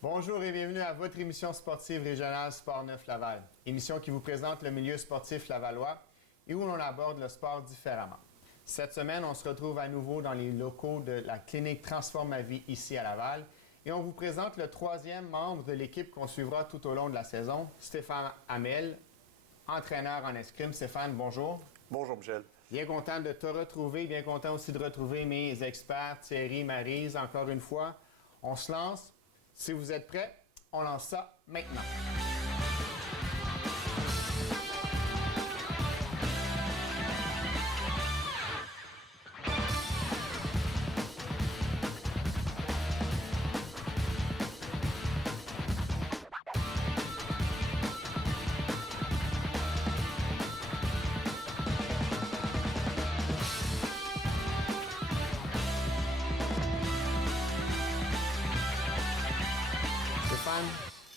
Bonjour et bienvenue à votre émission sportive régionale Sport 9 Laval. Émission qui vous présente le milieu sportif lavallois et où l'on aborde le sport différemment. Cette semaine, on se retrouve à nouveau dans les locaux de la clinique Transforme ma vie ici à Laval et on vous présente le troisième membre de l'équipe qu'on suivra tout au long de la saison, Stéphane Hamel, entraîneur en escrime. Stéphane, bonjour. Bonjour Michel. Bien content de te retrouver, bien content aussi de retrouver mes experts, Thierry, Maryse, encore une fois. On se lance. Si vous êtes prêts, on lance ça maintenant.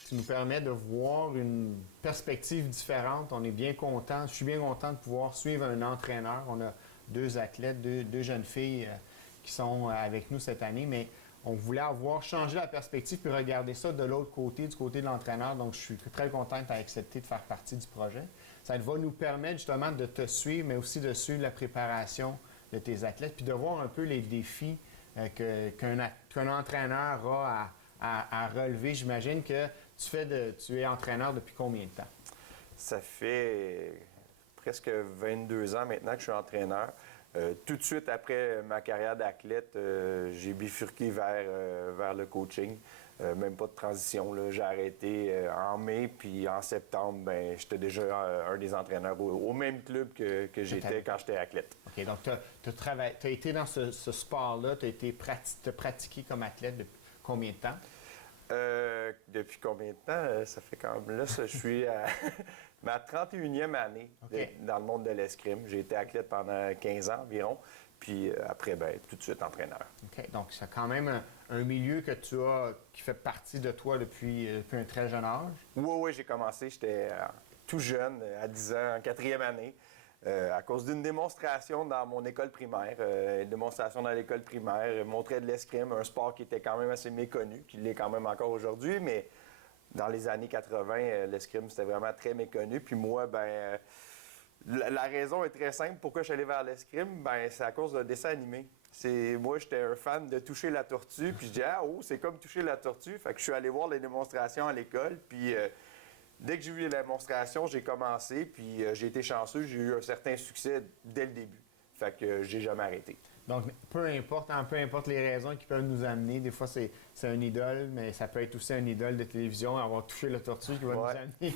Tu nous permets de voir une perspective différente. On est bien content. Je suis bien content de pouvoir suivre un entraîneur. On a deux athlètes, deux jeunes filles qui sont avec nous cette année, mais on voulait changer la perspective puis regarder ça de l'autre côté, du côté de l'entraîneur. Donc, je suis très content que tu aies accepté de faire partie du projet. Ça va nous permettre justement de te suivre, mais aussi de suivre la préparation de tes athlètes puis de voir un peu les défis qu'un entraîneur a à relever. J'imagine que tu es entraîneur depuis combien de temps? Ça fait presque 22 ans maintenant que je suis entraîneur. Tout de suite après ma carrière d'athlète, j'ai bifurqué vers le coaching. Même pas de transition, là. J'ai arrêté en mai, puis en septembre, j'étais déjà un des entraîneurs au même club que j'étais quand j'étais athlète. OK, donc tu as été dans ce sport-là, tu as pratiqué comme athlète depuis combien de temps? Depuis combien de temps? Ça fait quand même... Là, je suis à ma 31e année dans le monde de l'escrime. J'ai été athlète pendant 15 ans environ. Puis après, tout de suite entraîneur. OK. Donc, c'est quand même un milieu que tu as, qui fait partie de toi depuis un très jeune âge? Oui, j'ai commencé. J'étais tout jeune, à 10 ans, en 4e année. À cause d'une démonstration dans mon école primaire. Une démonstration dans l'école primaire montrait de l'escrime, un sport qui était quand même assez méconnu, qui l'est quand même encore aujourd'hui, mais dans les années 80, l'escrime, c'était vraiment très méconnu. Puis moi, la raison est très simple. Pourquoi je suis allé vers l'escrime? C'est à cause d'un dessin animé. Moi, j'étais un fan de toucher la tortue, puis je dis « Ah, c'est comme toucher la tortue ». Fait que je suis allé voir les démonstrations à l'école, puis... Dès que j'ai vu les démonstrations, j'ai commencé, puis j'ai été chanceux, j'ai eu un certain succès dès le début. Fait que j'ai jamais arrêté. Donc, peu importe les raisons qui peuvent nous amener, des fois c'est un idole, mais ça peut être aussi un idole de télévision, avoir touché la tortue qui va nous amener.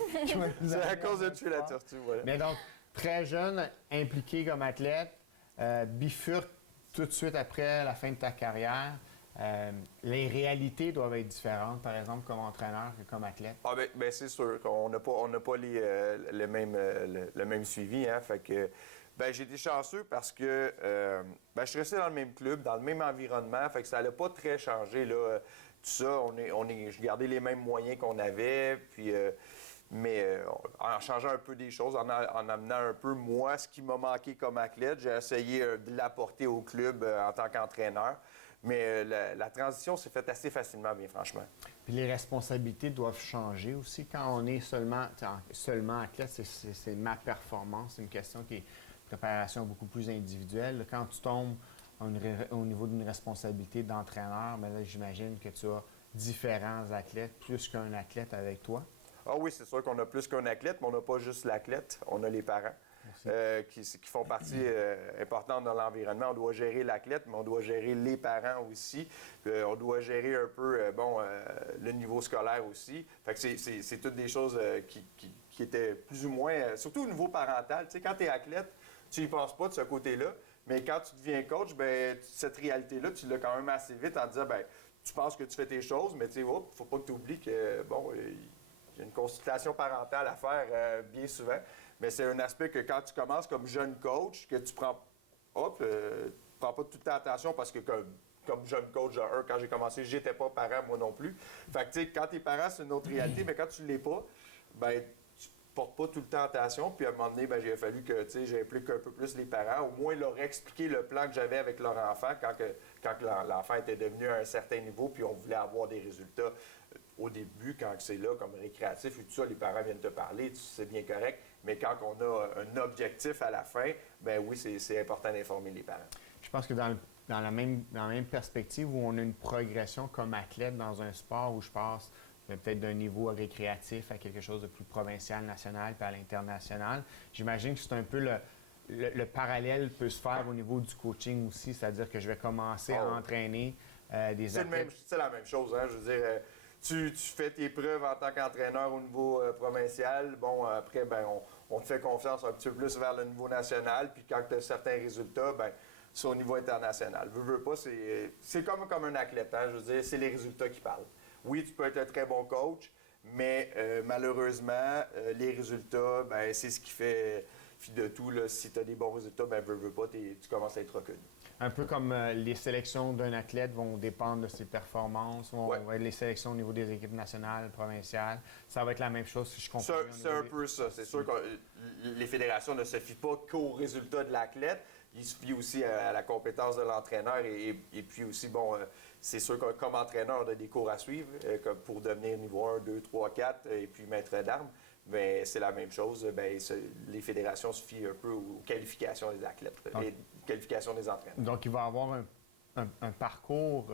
C'est à cause de toucher la tortue, voilà. Mais donc, très jeune, impliqué comme athlète, bifurque tout de suite après la fin de ta carrière. Les réalités doivent être différentes, par exemple, comme entraîneur que comme athlète. Ah c'est sûr qu'on n'a pas le même suivi, hein. Fait que j'ai été chanceux parce que je suis resté dans le même club, dans le même environnement. Fait que ça n'a pas très changé là. Tout ça, j'ai gardé les mêmes moyens qu'on avait, puis mais en changeant un peu des choses, en amenant un peu moi ce qui m'a manqué comme athlète, j'ai essayé de l'apporter au club en tant qu'entraîneur. Mais la transition s'est faite assez facilement, bien franchement. Puis les responsabilités doivent changer aussi. Quand on est seulement athlète, c'est ma performance. C'est une question qui est préparation beaucoup plus individuelle. Quand tu tombes au niveau d'une responsabilité d'entraîneur, là, j'imagine que tu as différents athlètes, plus qu'un athlète avec toi. Ah oui, c'est sûr qu'on a plus qu'un athlète, mais on n'a pas juste l'athlète, on a les parents. Qui font partie importante dans l'environnement. On doit gérer l'athlète, mais on doit gérer les parents aussi. On doit gérer un peu le niveau scolaire aussi. Fait que c'est toutes des choses qui étaient plus ou moins... surtout au niveau parental. Tu sais, quand tu es athlète, tu n'y penses pas de ce côté-là. Mais quand tu deviens coach, cette réalité-là, tu l'as quand même assez vite en disant, tu penses que tu fais tes choses, mais tu sais, faut pas que tu oublies que, il y a une consultation parentale à faire bien souvent. Mais c'est un aspect que quand tu commences comme jeune coach, que tu prends pas tout le temps attention parce que comme jeune coach, quand j'ai commencé, j'étais pas parent moi non plus. Fait que tu sais, quand t'es parent, c'est une autre réalité, mais quand tu l'es pas, tu portes pas tout le temps attention. Puis à un moment donné, j'ai fallu que j'implique un peu plus les parents, au moins leur expliquer le plan que j'avais avec leur enfant quand l'enfant était devenu à un certain niveau, puis on voulait avoir des résultats au début, quand c'est là, comme récréatif et tout ça, les parents viennent te parler, c'est bien correct. Mais quand on a un objectif à la fin, ben oui, c'est important d'informer les parents. Je pense que dans la même perspective où on a une progression comme athlète dans un sport où je passe peut-être d'un niveau récréatif à quelque chose de plus provincial, national, puis à l'international, j'imagine que c'est un peu le parallèle peut se faire au niveau du coaching aussi, c'est-à-dire que je vais commencer à entraîner des athlètes. C'est la même chose, hein? Je veux dire, tu fais tes preuves en tant qu'entraîneur au niveau provincial. Bon, après, ben, on te fait confiance un petit peu plus vers le niveau national. Puis quand tu as certains résultats, ben, c'est au niveau international. Veux pas, c'est comme un athlète, hein? Je veux dire, c'est les résultats qui parlent. Oui, tu peux être un très bon coach, mais malheureusement, les résultats, ben, c'est ce qui fait fi de tout. Là. Si tu as des bons résultats, ben, veux pas, tu commences à être reconnu. Un peu comme les sélections d'un athlète vont dépendre de ses performances, vont être les sélections au niveau des équipes nationales, provinciales. Ça va être la même chose si je comprends. C'est un peu ça. C'est sûr que les fédérations ne se fient pas qu'aux résultats de l'athlète. Ils se fient aussi à la compétence de l'entraîneur et puis aussi, bon, c'est sûr que comme entraîneur, on a des cours à suivre comme pour devenir niveau 1, 2, 3, 4 et puis maître d'armes. Bien, c'est la même chose. Bien, les fédérations se fient un peu aux qualifications des athlètes, les qualifications des entraîneurs. Donc, il va y avoir un parcours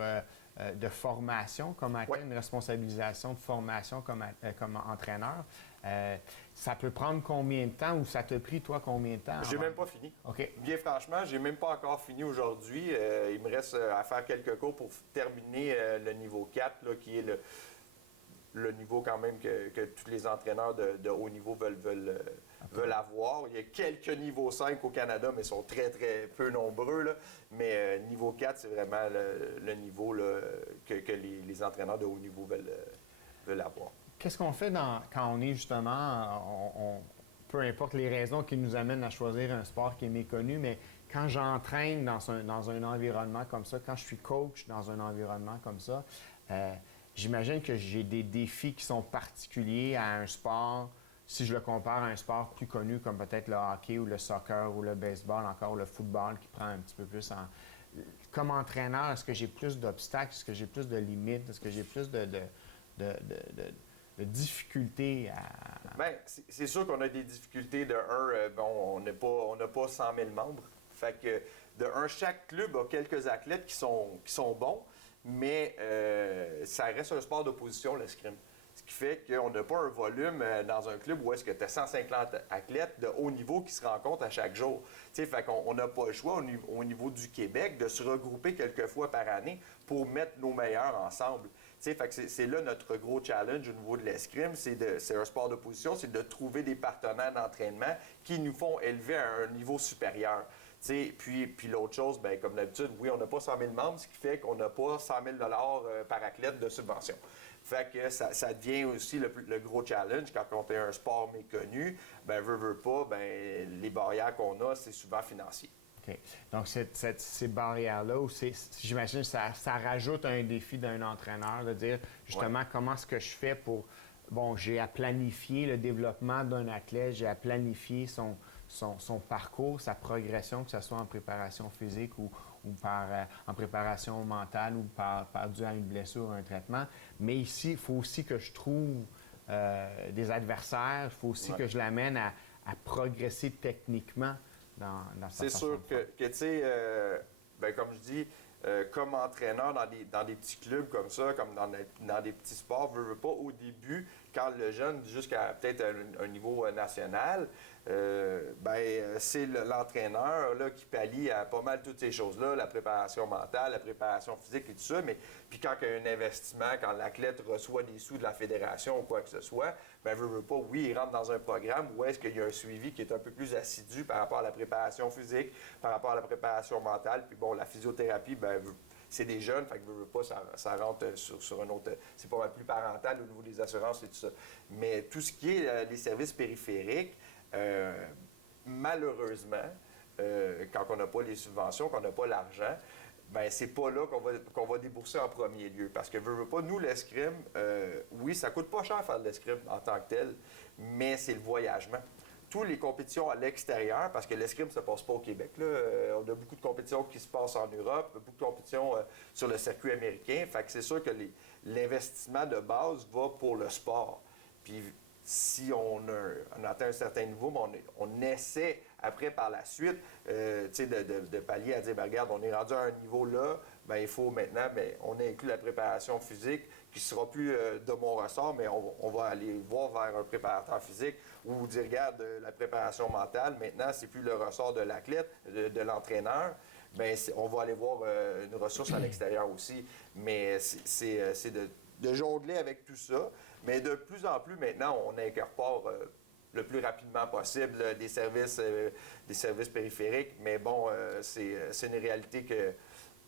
de formation comme athlète, une responsabilisation de formation comme entraîneur. Ça peut prendre combien de temps ou ça t'a pris, toi, combien de temps? J'ai même pas fini. OK. Bien franchement, j'ai même pas encore fini aujourd'hui. Il me reste à faire quelques cours pour terminer le niveau 4, là, qui est le niveau quand même que tous les entraîneurs de haut niveau veulent avoir. Il y a quelques niveaux 5 au Canada, mais ils sont très, très peu nombreux. Là. Mais niveau 4, c'est vraiment le niveau là, que les entraîneurs de haut niveau veulent avoir. Qu'est-ce qu'on fait quand on est justement, peu importe les raisons qui nous amènent à choisir un sport qui est méconnu, mais quand j'entraîne dans un environnement comme ça, quand je suis coach dans un environnement comme ça, j'imagine que j'ai des défis qui sont particuliers à un sport, si je le compare à un sport plus connu comme peut-être le hockey ou le soccer ou le baseball, encore le football qui prend un petit peu plus en... Comme entraîneur, est-ce que j'ai plus d'obstacles? Est-ce que j'ai plus de limites? Est-ce que j'ai plus de difficultés à... Bien, c'est sûr qu'on a des difficultés. De un, bon, on n'a pas 100 000 membres. Fait que, de un, chaque club a quelques athlètes qui sont bons, mais ça reste un sport d'opposition, l'escrime. Ce qui fait qu'on n'a pas un volume dans un club où est-ce que tu as 150 athlètes de haut niveau qui se rencontrent à chaque jour. T'sais, fait qu'on n'a pas le choix au niveau du Québec de se regrouper quelques fois par année pour mettre nos meilleurs ensemble. Fait que c'est là notre gros challenge au niveau de l'escrime. C'est un sport d'opposition, c'est de trouver des partenaires d'entraînement qui nous font élever à un niveau supérieur. Puis l'autre chose, bien, comme d'habitude, oui, on n'a pas 100 000 membres, ce qui fait qu'on n'a pas 100 000 par athlète de subvention. Fait que ça devient aussi le gros challenge quand on est un sport méconnu. Bien, veut pas, bien, les barrières qu'on a, c'est souvent financier. OK. Donc, ces barrières-là, j'imagine que ça rajoute un défi d'un entraîneur de dire justement comment est-ce que je fais pour... Bon, j'ai à planifier le développement d'un athlète, j'ai à planifier son parcours, sa progression, que ce soit en préparation physique ou en préparation mentale ou dû à une blessure ou un traitement. Mais ici, il faut aussi que je trouve des adversaires, il faut aussi que je l'amène à progresser techniquement dans sa C'est sûr que tu sais, comme je dis, comme entraîneur dans des petits clubs comme ça, comme dans des petits sports, veut pas au début, quand le jeune, jusqu'à peut-être un niveau national, c'est l'entraîneur là, qui pallie à pas mal toutes ces choses-là, la préparation mentale, la préparation physique et tout ça. Mais puis quand il y a un investissement, quand l'athlète reçoit des sous de la fédération ou quoi que ce soit, veut pas, oui, il rentre dans un programme où est-ce qu'il y a un suivi qui est un peu plus assidu par rapport à la préparation physique, par rapport à la préparation mentale. Puis bon, la physiothérapie, c'est des jeunes, fait que veut pas, ça rentre sur un autre... C'est pas mal plus parental au niveau des assurances et tout ça. Mais tout ce qui est les services périphériques, malheureusement, quand on n'a pas les subventions, qu'on n'a pas l'argent, c'est pas là qu'on va débourser en premier lieu. Parce que veut pas, nous, l'escrime, oui, ça coûte pas cher faire de l'escrime en tant que tel, mais c'est le voyagement. toutes les compétitions à l'extérieur, parce que l'escrime ne se passe pas au Québec. Là. On a beaucoup de compétitions qui se passent en Europe, beaucoup de compétitions sur le circuit américain. Fait que c'est sûr que l'investissement de base va pour le sport. Puis si on atteint un certain niveau, on essaie après par la suite de pallier à dire, ben, regarde, on est rendu à un niveau là, ben, il faut maintenant, ben, on inclut la préparation physique qui ne sera plus de mon ressort, mais on va aller voir vers un préparateur physique ou dire, regarde, la préparation mentale, maintenant, c'est plus le ressort de l'athlète, de l'entraîneur. Bien, on va aller voir une ressource à l'extérieur aussi. Mais c'est de jongler avec tout ça. Mais de plus en plus, maintenant, on incorpore le plus rapidement possible des services périphériques. Mais bon, c'est une réalité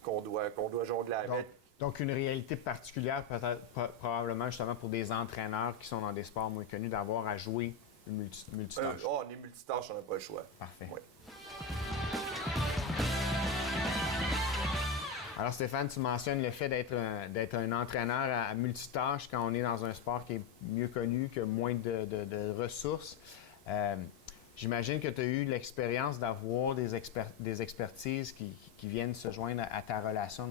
qu'on doit jongler avec. Donc, une réalité particulière, peut-être probablement justement pour des entraîneurs qui sont dans des sports moins connus, d'avoir à jouer une multitâche. On est multitâche, on n'a pas le choix. Parfait. Oui. Alors Stéphane, tu mentionnes le fait d'être un entraîneur à multitâche quand on est dans un sport qui est mieux connu, que moins de ressources. J'imagine que tu as eu l'expérience d'avoir des expertises qui viennent se joindre à ta relation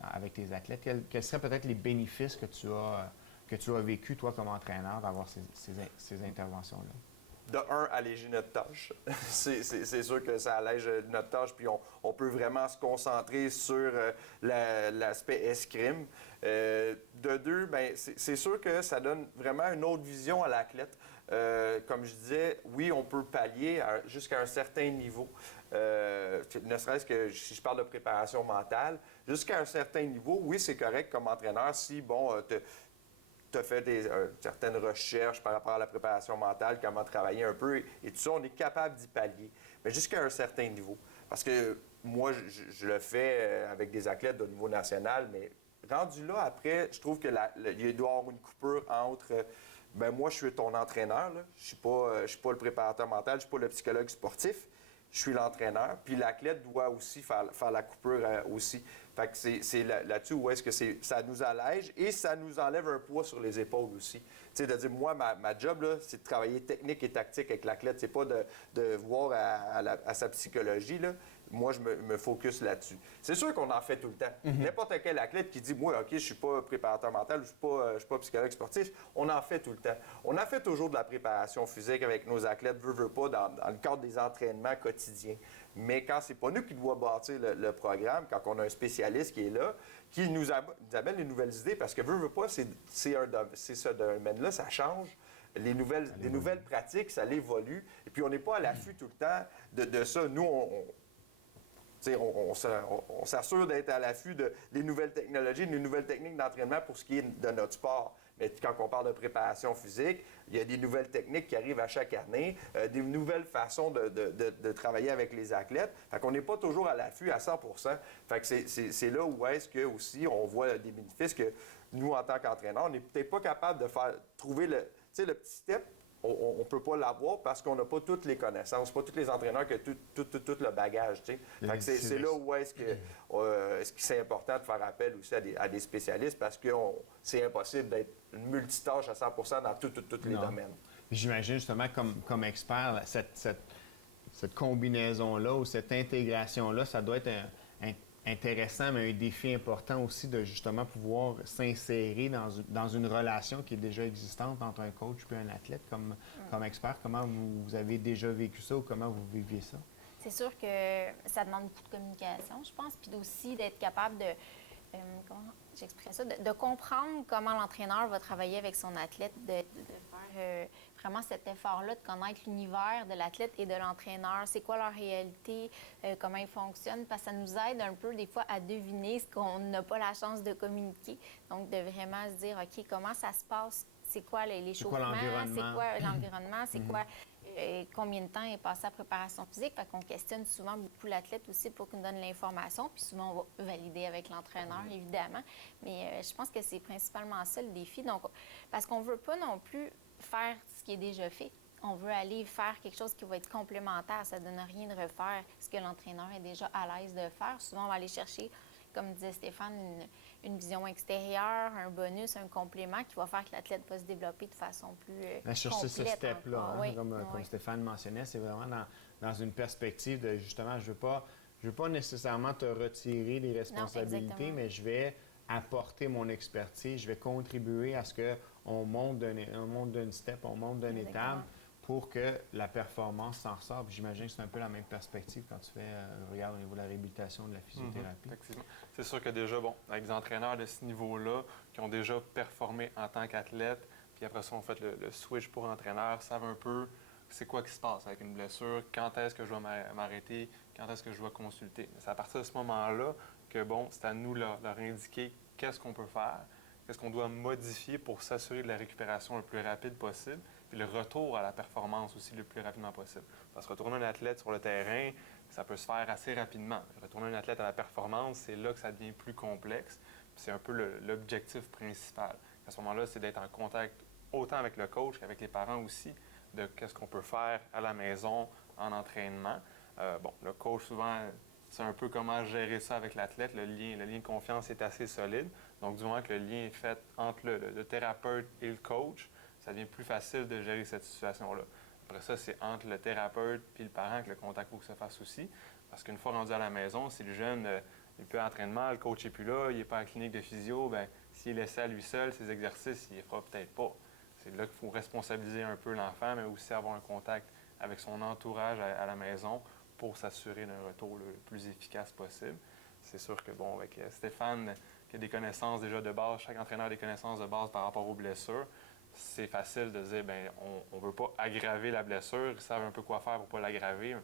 avec tes athlètes. Quels seraient peut-être les bénéfices que tu as vécu, toi, comme entraîneur, d'avoir ces interventions-là? De un, alléger notre tâche. C'est sûr que ça allège notre tâche, puis on peut vraiment se concentrer sur l'aspect escrime. De deux, bien, c'est sûr que ça donne vraiment une autre vision à l'athlète. Comme je disais, oui, on peut pallier jusqu'à un certain niveau. Ne serait-ce que si je parle de préparation mentale, jusqu'à un certain niveau, oui, c'est correct comme entraîneur si, bon, tu as fait certaines recherches par rapport à la préparation mentale, comment travailler un peu, et tout ça, on est capable d'y pallier. Mais jusqu'à un certain niveau. Parce que moi, je le fais avec des athlètes de niveau national, mais rendu là, après, je trouve qu'il doit y avoir une coupure entre... ben moi, je suis ton entraîneur, là. Je suis pas le préparateur mental, je suis pas le psychologue sportif. Je suis l'entraîneur, puis l'athlète doit aussi faire la coupure aussi. Fait que c'est là-dessus où est-ce que ça nous allège et ça nous enlève un poids sur les épaules aussi. Tu sais, de dire, moi, ma job, là, c'est de travailler technique et tactique avec l'athlète. C'est pas de voir à sa psychologie, là. Moi, je me focus là-dessus. C'est sûr qu'on en fait tout le temps. N'importe quel athlète qui dit, moi, OK, je suis pas préparateur mental, je suis pas psychologue sportif, on en fait tout le temps. On en fait toujours de la préparation physique avec nos athlètes, veut pas, dans le cadre des entraînements quotidiens. Mais quand c'est pas nous qui doit bâtir le programme, quand on a un spécialiste qui est là, qui nous amène les nouvelles idées, parce que veut pas, c'est ce domaine-là, ça change. Les nouvelles pratiques, ça l'évolue. Et puis, on n'est pas à l'affût tout le temps de ça. Nous, on s'assure d'être à l'affût des nouvelles technologies, des nouvelles techniques d'entraînement pour ce qui est de notre sport. Mais quand on parle de préparation physique, il y a des nouvelles techniques qui arrivent à chaque année, des nouvelles façons de travailler avec les athlètes. Fait qu'on n'est pas toujours à l'affût à 100 %. Fait que c'est là où est-ce que aussi on voit des bénéfices que nous, en tant qu'entraîneurs, on n'est peut-être pas capable de trouver le petit step. On ne peut pas l'avoir parce qu'on n'a pas toutes les connaissances, pas tous les entraîneurs qui ont tout le bagage. Fait que c'est là où est-ce que c'est important de faire appel aussi à des spécialistes parce que c'est impossible d'être une multitâche à 100 % dans tous les domaines. J'imagine justement comme expert, cette combinaison-là ou cette intégration-là, ça doit être intéressant, mais un défi important aussi de justement pouvoir s'insérer dans une relation qui est déjà existante entre un coach et un athlète comme expert. Comment vous avez déjà vécu ça ou comment vous vivez ça? C'est sûr que ça demande beaucoup de communication, je pense, puis aussi d'être capable de, comment j'expliquerais ça, de comprendre comment l'entraîneur va travailler avec son athlète, de faire vraiment cet effort-là, de connaître l'univers de l'athlète et de l'entraîneur, c'est quoi leur réalité, comment ils fonctionnent, parce que ça nous aide un peu des fois à deviner ce qu'on n'a pas la chance de communiquer. Donc, de vraiment se dire, OK, comment ça se passe, c'est quoi l'échauffement, c'est quoi l'environnement, c'est quoi combien de temps est passé à préparation physique. Fait qu'on questionne souvent beaucoup l'athlète aussi pour qu'il nous donne l'information. Puis souvent, on va valider avec l'entraîneur, évidemment. Mais je pense que c'est principalement ça le défi. Donc, parce qu'on ne veut pas non plus faire ce qui est déjà fait. On veut aller faire quelque chose qui va être complémentaire. Ça ne donne rien de refaire ce que l'entraîneur est déjà à l'aise de faire. Souvent, on va aller chercher comme disait Stéphane, une vision extérieure, un bonus, un complément qui va faire que l'athlète va se développer de façon plus chercher ce complète step-là, encore. hein, Oui, comme oui. Stéphane mentionnait, c'est vraiment dans une perspective de justement, je veux pas nécessairement te retirer des responsabilités, exactement. mais je vais apporter mon expertise, je vais contribuer à ce qu'on monte d'une step, on monte d'une Exactement. étape pour que la performance s'en ressort. Puis j'imagine que c'est un peu la même perspective quand tu regardes au niveau de la réhabilitation de la physiothérapie. Effectivement. C'est sûr que déjà, bon, avec des entraîneurs de ce niveau-là, qui ont déjà performé en tant qu'athlète, puis après ça, on fait le switch pour entraîneur, savent un peu c'est quoi qui se passe avec une blessure, quand est-ce que je dois m'arrêter, quand est-ce que je dois consulter. C'est à partir de ce moment-là que, bon, c'est à nous leur indiquer qu'est-ce qu'on peut faire, qu'est-ce qu'on doit modifier pour s'assurer de la récupération le plus rapide possible, puis le retour à la performance aussi le plus rapidement possible. Parce que retourner un athlète sur le terrain, ça peut se faire assez rapidement. Retourner un athlète à la performance, c'est là que ça devient plus complexe. C'est un peu l'objectif principal. À ce moment-là, c'est d'être en contact autant avec le coach qu'avec les parents aussi, de qu'est-ce qu'on peut faire à la maison, en entraînement. Bon, le coach, souvent, c'est un peu comment gérer ça avec l'athlète. Le lien de confiance est assez solide. Donc, du moment que le lien est fait entre le thérapeute et le coach, ça devient plus facile de gérer cette situation-là. Après ça, c'est entre le thérapeute et le parent que le contact faut que se fasse aussi. Parce qu'une fois rendu à la maison, si le jeune il peut entraînement, le coach n'est plus là, il n'est pas en clinique de physio, bien, s'il est laissé à lui seul, ses exercices, il ne les fera peut-être pas. C'est là qu'il faut responsabiliser un peu l'enfant, mais aussi avoir un contact avec son entourage à la maison pour s'assurer d'un retour le plus efficace possible. C'est sûr que, bon, avec Stéphane, qui a des connaissances déjà de base, chaque entraîneur a des connaissances de base par rapport aux blessures, c'est facile de dire, bien, on ne veut pas aggraver la blessure, ils savent un peu quoi faire pour ne pas l'aggraver.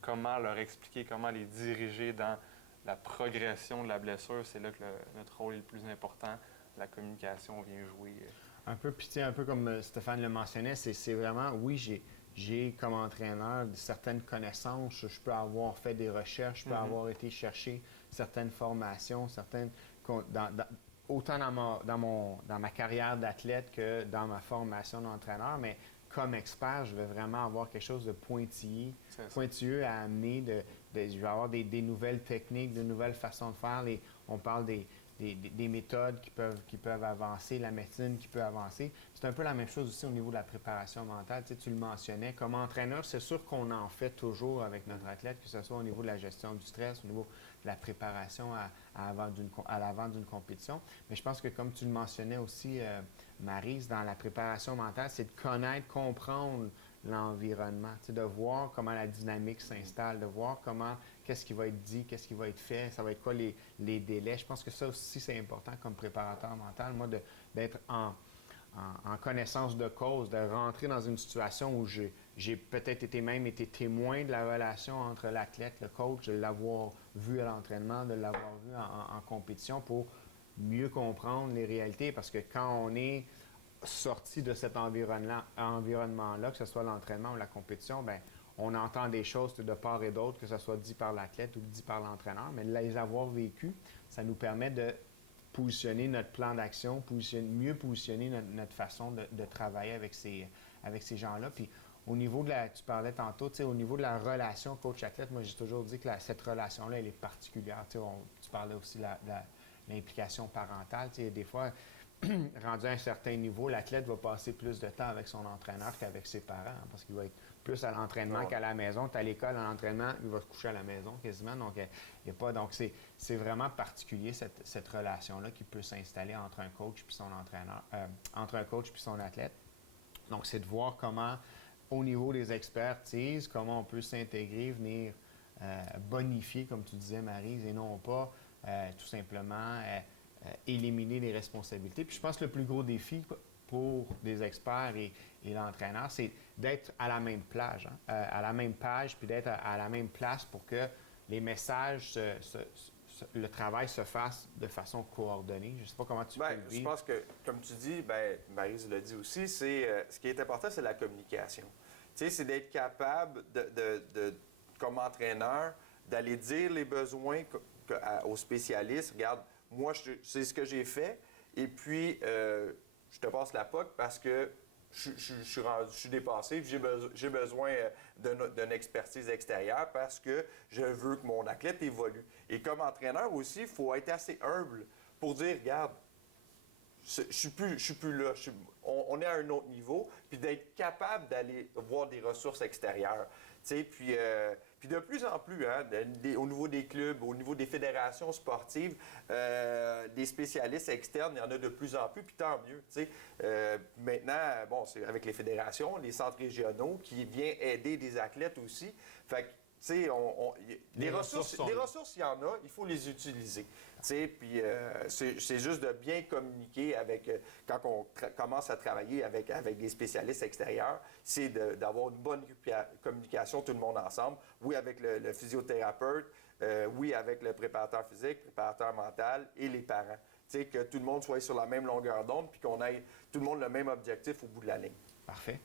Comment leur expliquer, comment les diriger dans la progression de la blessure, c'est là que notre rôle est le plus important. La communication vient jouer. Un peu, puis un peu comme Stéphane le mentionnait, c'est vraiment, oui, j'ai comme entraîneur certaines connaissances, je peux avoir fait des recherches, je peux avoir été chercher certaines formations, autant dans ma carrière d'athlète que dans ma formation d'entraîneur, mais comme expert, je vais vraiment avoir quelque chose de pointilleux à amener. Je vais avoir des nouvelles techniques, de nouvelles façons de faire. On parle des méthodes qui peuvent avancer, la médecine qui peut avancer. C'est un peu la même chose aussi au niveau de la préparation mentale. Tu le mentionnais. Comme entraîneur, c'est sûr qu'on en fait toujours avec notre athlète, que ce soit au niveau de la gestion du stress, au niveau de la préparation à l'avant d'une compétition. Mais je pense que comme tu le mentionnais aussi, Maryse, dans la préparation mentale, c'est de connaître, comprendre l'environnement, de voir comment la dynamique s'installe, de voir qu'est-ce qui va être dit, qu'est-ce qui va être fait, ça va être quoi les délais. Je pense que ça aussi, c'est important comme préparateur mental, moi, d'être en connaissance de cause, de rentrer dans une situation où j'ai peut-être été témoin de la relation entre l'athlète, le coach, de l'avoir vu à l'entraînement, de l'avoir vu en compétition pour mieux comprendre les réalités, parce que quand on est sorti de cet environnement-là, que ce soit l'entraînement ou la compétition, bien, on entend des choses de part et d'autre, que ce soit dit par l'athlète ou dit par l'entraîneur, mais les avoir vécues, ça nous permet de positionner notre plan d'action, mieux positionner notre façon de travailler avec ces gens-là. Puis au niveau tu parlais tantôt, au niveau de la relation coach-athlète, moi j'ai toujours dit que cette relation-là, elle est particulière. Tu parlais aussi de l'implication parentale. Des fois, rendu à un certain niveau, l'athlète va passer plus de temps avec son entraîneur qu'avec ses parents, hein, parce qu'il va être plus à l'entraînement qu'à la maison. Tu es à l'école, à l'entraînement, il va se coucher à la maison quasiment. Donc, c'est vraiment particulier cette relation-là qui peut s'installer entre un coach puis son entraîneur, entre un coach puis son athlète. Donc, c'est de voir comment, au niveau des expertises, comment on peut s'intégrer, venir bonifier, comme tu disais, Maryse, et non pas tout simplement éliminer les responsabilités. Puis je pense que le plus gros défi pour des experts et l'entraîneur, c'est d'être à la même plage, à la même page, puis d'être à la même place pour que les messages, le travail se fasse de façon coordonnée. Je ne sais pas comment tu peux le vivre. Je pense que, comme tu dis, Maryse l'a dit aussi, ce qui est important, c'est la communication. Tu sais, c'est d'être capable, comme entraîneur, d'aller dire les besoins aux spécialistes. Regarde, moi, c'est ce que j'ai fait, et puis je te passe la POC parce que je suis dépassé, puis j'ai besoin d'une expertise extérieure parce que je veux que mon athlète évolue. Et comme entraîneur aussi, il faut être assez humble pour dire, regarde, je suis plus là. On est à un autre niveau, puis d'être capable d'aller voir des ressources extérieures. Puis de plus en plus, hein, au niveau des clubs, au niveau des fédérations sportives, des spécialistes externes, il y en a de plus en plus, puis tant mieux. Maintenant, bon, c'est avec les fédérations, les centres régionaux qui viennent aider des athlètes aussi. Fait que, des ressources, il y en a, il faut les utiliser. Puis c'est juste de bien communiquer quand on commence à travailler avec des spécialistes extérieurs, c'est d'avoir une bonne communication tout le monde ensemble. Oui, avec le physiothérapeute, oui, avec le préparateur physique, préparateur mental et les parents. Que tout le monde soit sur la même longueur d'onde puis qu'on ait tout le monde le même objectif au bout de la ligne. Parfait.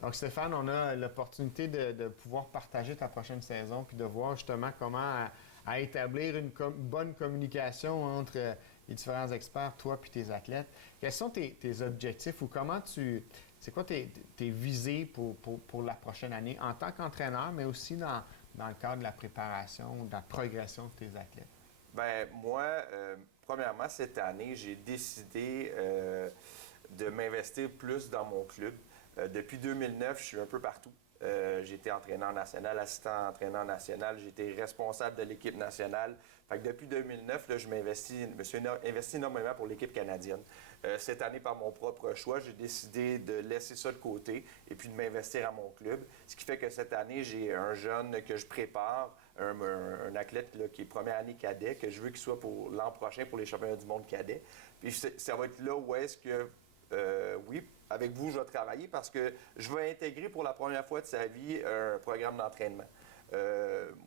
Donc, Stéphane, on a l'opportunité de pouvoir partager ta prochaine saison puis de voir justement comment à établir une bonne communication entre les différents experts, toi puis tes athlètes. Quels sont tes objectifs ou c'est quoi tes visées pour la prochaine année en tant qu'entraîneur, mais aussi dans le cadre de la préparation, de la progression de tes athlètes? Bien, moi, premièrement, cette année, j'ai décidé de m'investir plus dans mon club. Depuis 2009, je suis un peu partout. J'ai été entraîneur national, assistant entraîneur national. J'ai été responsable de l'équipe nationale. Fait que depuis 2009, là, je me suis investi énormément pour l'équipe canadienne. Cette année, par mon propre choix, j'ai décidé de laisser ça de côté et puis de m'investir à mon club. Ce qui fait que cette année, j'ai un jeune que je prépare, un athlète là, qui est première année cadet, que je veux qu'il soit pour l'an prochain pour les championnats du monde cadet. Puis ça va être là où est-ce que, oui, avec vous, je vais travailler parce que je vais intégrer pour la première fois de sa vie un programme d'entraînement.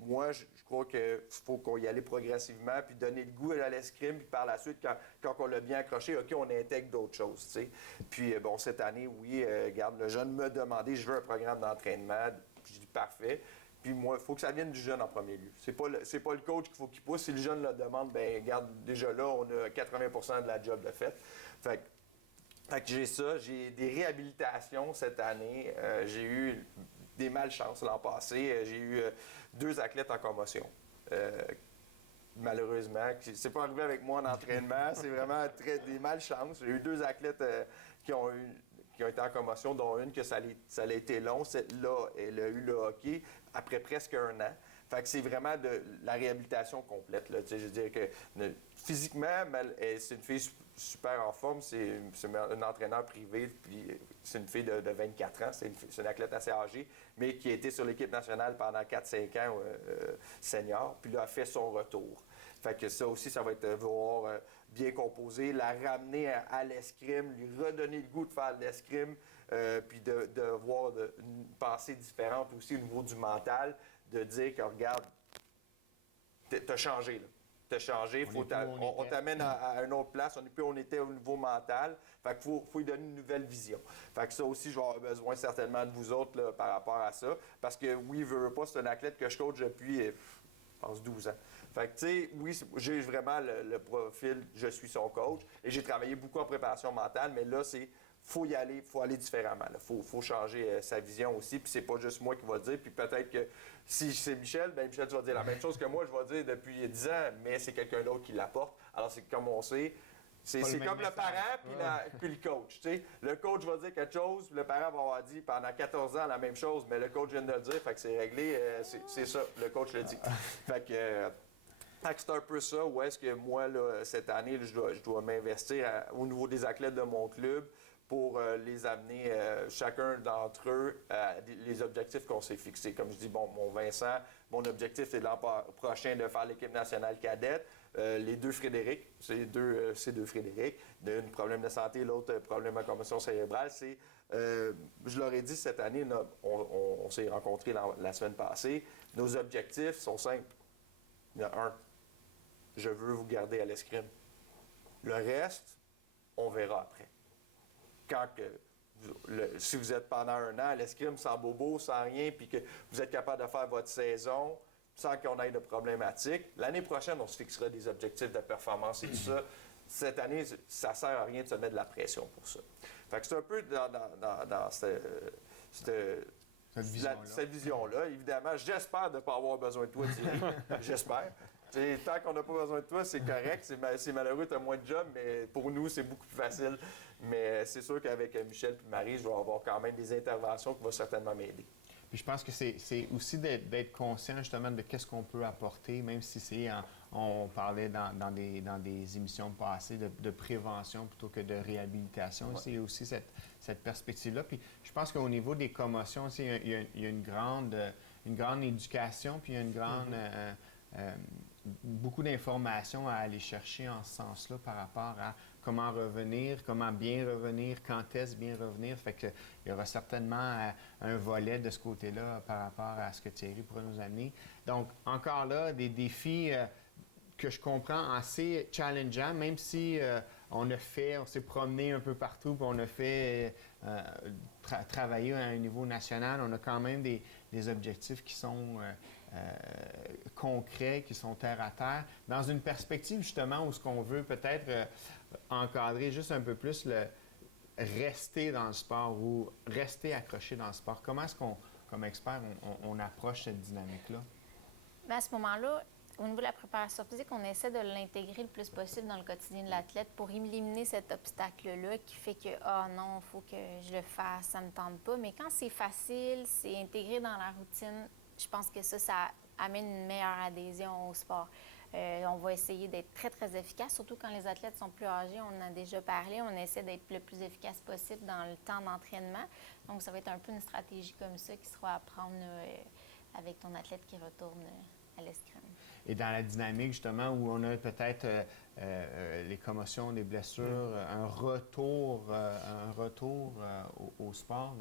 Moi, je crois qu'il faut qu'on y aille progressivement, puis donner le goût à l'escrime, puis par la suite, quand on l'a bien accroché, OK, on intègre d'autres choses, tu sais. Puis, bon, cette année, oui, regarde, le jeune m'a demandé, je veux un programme d'entraînement, puis je dis parfait. Puis moi, il faut que ça vienne du jeune en premier lieu. C'est pas le coach qu'il faut qu'il pousse. Si le jeune le demande, bien, regarde, déjà là, on a 80% de la job de fait. Fait que j'ai ça. J'ai des réhabilitations cette année. J'ai eu des malchances l'an passé. J'ai eu 2 athlètes en commotion. Malheureusement, c'est pas arrivé avec moi en entraînement. C'est vraiment des malchances. J'ai eu 2 athlètes qui ont été en commotion, dont une que ça a été long. Celle-là, elle a eu le hockey après presque 1 an. Fait que c'est vraiment de la réhabilitation complète. Là. Je veux dire que physiquement, c'est une fille super en forme. C'est un entraîneur privé, puis c'est une fille de 24 ans. C'est une athlète assez âgée, mais qui a été sur l'équipe nationale pendant 4-5 ans senior, puis là, a fait son retour. Fait que ça aussi, ça va être voir bien composé, la ramener à l'escrime, lui redonner le goût de faire de l'escrime, puis de voir une pensée différente aussi au niveau du mental, de dire que, regarde, t'as changé, là. T'as changé, on t'amène à une autre place, on n'est plus où on était au niveau mental, fait qu'il faut lui donner une nouvelle vision. Fait que ça aussi, je vais avoir besoin certainement de vous autres là, par rapport à ça, parce que oui, veux pas, c'est un athlète que je coach depuis, je pense, 12 ans. Fait que, tu sais, oui, j'ai vraiment le profil, je suis son coach, et j'ai travaillé beaucoup en préparation mentale, mais là, faut y aller, faut aller différemment. Il faut changer sa vision aussi, puis c'est pas juste moi qui va le dire, puis peut-être que si c'est Michel, bien Michel, tu vas dire la même chose que moi, je vais dire depuis 10 ans, mais c'est quelqu'un d'autre qui l'apporte. Alors, c'est comme on sait, c'est comme le parent puis le coach. Tu sais. Le coach va dire quelque chose, le parent va avoir dit pendant 14 ans la même chose, mais le coach vient de le dire, fait que c'est réglé, c'est ça, le coach le dit. Fait que c'est un peu ça, où est-ce que moi, là, cette année, je dois m'investir au niveau des athlètes de mon club pour les amener, chacun d'entre eux, à les objectifs qu'on s'est fixés. Comme je dis, bon, mon Vincent, mon objectif, c'est l'an prochain de faire l'équipe nationale cadette. Les 2 Frédéric, c'est deux Frédéric, d'un problème de santé, l'autre problème de commotion cérébrale, je leur ai dit cette année, on s'est rencontrés la semaine passée, nos objectifs sont simples. Il y en a un, je veux vous garder à l'escrime. Le reste, on verra après. Si vous êtes pendant 1 an à l'escrime sans bobo, sans rien, puis que vous êtes capable de faire votre saison sans qu'on ait de problématiques, l'année prochaine, on se fixera des objectifs de performance et tout ça. cette année, ça ne sert à rien de se mettre de la pression pour ça. Fait que c'est un peu dans cette vision-là. Évidemment, j'espère ne pas avoir besoin de toi, Thierry. J'espère. Tant qu'on n'a pas besoin de toi, c'est correct. C'est malheureux, tu as moins de job, mais pour nous, c'est beaucoup plus facile. Mais c'est sûr qu'avec Michel et Marie, je vais avoir quand même des interventions qui vont certainement m'aider. Puis je pense que c'est aussi d'être conscient justement de qu'est-ce qu'on peut apporter, même si on parlait dans des émissions passées de prévention plutôt que de réhabilitation. Ouais. Il y a aussi cette perspective-là. Puis je pense qu'au niveau des commotions, il y a une grande éducation, puis il y a une grande... beaucoup d'informations à aller chercher en ce sens-là par rapport à comment revenir, comment bien revenir, quand est-ce bien revenir. Fait que il y aura certainement un volet de ce côté-là par rapport à ce que Thierry pourrait nous amener. Donc, encore là, des défis que je comprends assez challengeants, même si on s'est promené un peu partout, puis on a fait travailler à un niveau national, on a quand même des objectifs qui sont concrets, qui sont terre à terre, dans une perspective justement où ce qu'on veut peut-être encadrer juste un peu plus le rester dans le sport ou rester accroché dans le sport. Comment est-ce qu'on, comme expert, on approche cette dynamique-là? Bien, à ce moment-là, au niveau de la préparation physique, on essaie de l'intégrer le plus possible dans le quotidien de l'athlète pour éliminer cet obstacle-là qui fait que « Ah non, il faut que je le fasse, ça ne me tente pas ». Mais quand c'est facile, c'est intégré dans la routine, je pense que ça amène une meilleure adhésion au sport. On va essayer d'être très, très efficace, surtout quand les athlètes sont plus âgés. On en a déjà parlé. On essaie d'être le plus efficace possible dans le temps d'entraînement. Donc, ça va être un peu une stratégie comme ça qui sera à prendre avec ton athlète qui retourne à l'escrime. Et dans la dynamique, justement, où on a peut-être les commotions, les blessures, un retour au sport,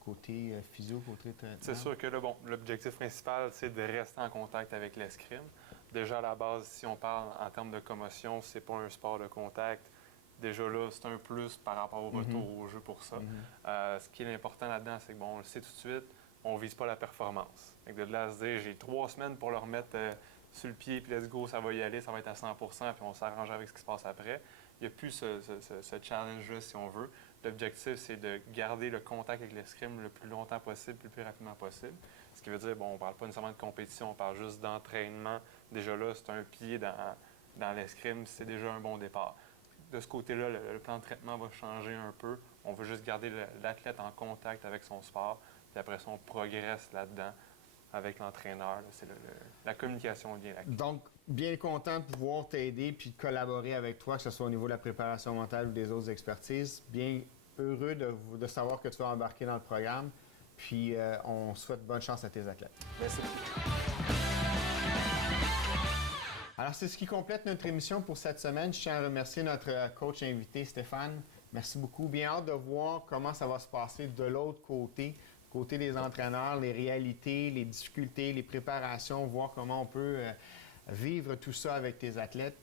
côté physio, côté traitement. C'est sûr que là, l'objectif principal, c'est de rester en contact avec l'escrime. Déjà, à la base, si on parle en termes de commotion, c'est pas un sport de contact. Déjà là, c'est un plus par rapport au retour au jeu pour ça. Ce qui est important là-dedans, c'est que, on le sait tout de suite, on ne vise pas la performance. De là à se dire, j'ai 3 semaines pour le remettre sur le pied, puis let's go, ça va y aller, ça va être à 100 puis on s'arrange avec ce qui se passe après. Il n'y a plus ce challenge-là, si on veut. L'objectif, c'est de garder le contact avec l'escrime le plus longtemps possible, le plus rapidement possible. Ce qui veut dire, on ne parle pas nécessairement de compétition, on parle juste d'entraînement. Déjà là, c'est un pied dans l'escrime, c'est déjà un bon départ. De ce côté-là, le plan de traitement va changer un peu. On veut juste garder l'athlète en contact avec son sport. Puis après ça, on progresse là-dedans avec l'entraîneur. C'est la communication vient là. Donc, bien content de pouvoir t'aider puis de collaborer avec toi, que ce soit au niveau de la préparation mentale ou des autres expertises. Bien heureux de savoir que tu vas embarquer dans le programme. Puis, on souhaite bonne chance à tes athlètes. Merci. Alors, c'est ce qui complète notre émission pour cette semaine. Je tiens à remercier notre coach invité, Stéphane. Merci beaucoup. Bien hâte de voir comment ça va se passer de l'autre côté des entraîneurs, les réalités, les difficultés, les préparations, voir comment on peut vivre tout ça avec tes athlètes.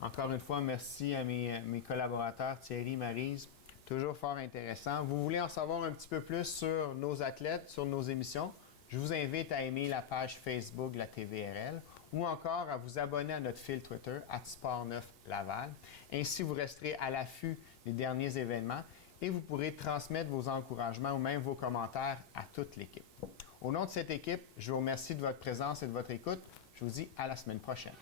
Encore une fois, merci à mes collaborateurs, Thierry, Maryse. Toujours fort intéressant. Vous voulez en savoir un petit peu plus sur nos athlètes, sur nos émissions? Je vous invite à aimer la page Facebook de la TVRL ou encore à vous abonner à notre fil Twitter, @Sport9Laval. Ainsi, vous resterez à l'affût des derniers événements et vous pourrez transmettre vos encouragements ou même vos commentaires à toute l'équipe. Au nom de cette équipe, je vous remercie de votre présence et de votre écoute. Je vous dis à la semaine prochaine.